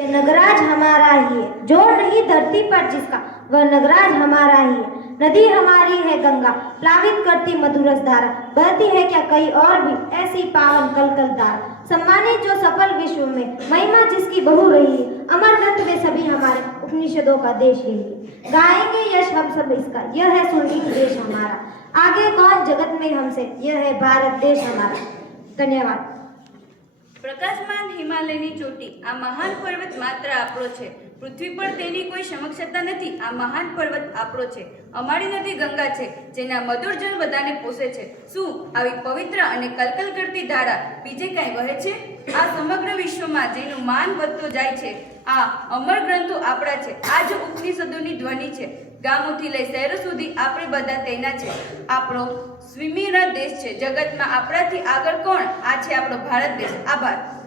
ये नगराज हमारा ही है, जोड़ नहीं धरती पर जिसका, वह नगराज हमारा ही है। नदी हमारी है गंगा, प्लावित करती मधुरस धारा, बहती है क्या कहीं और भी ऐसी पावन कलकल धारा। सम्मानित जो सफल विश्व में, महिमा जिसकी बहु रही है, अमर ग्रंथ में सभी हमारे उपनिषदों का देश है। गाएंगे यश हम सब इसका, यह है स्वर्गीय देश हमारा। आगे कौन जगत में हमसे, यह है भारत देश हमारा। धन्यवाद। પ્રકાશમાન હિમાલયની ચોટી આ મહાન પર્વત માત્ર આપણો છે. પૃથ્વી પર તેની કોઈ સમકક્ષતા નથી. આ મહાન પર્વત આપણો છે. અમારી નદી ગંગા છે, જેના મધુર જળ બધાને પોષે છે. શું આવી પવિત્ર અને કલકલ કરતી ધારા બીજે કાંઈ વહે છે? આ સમગ્ર વિશ્વમાં જેનું માન વધતો જાય છે, આ અમર ગ્રંથો આપણા છે. આ જ ઉપનિષદોની ધ્વનિ છે. ગામોથી લઈ શહેરો સુધી આપણે બધા તેના છે. આપણો સ્વિમિરા દેશ છે. જગતમાં આપણાથી આગળ કોણ? આ છે આપણો ભારત દેશ. આભાર.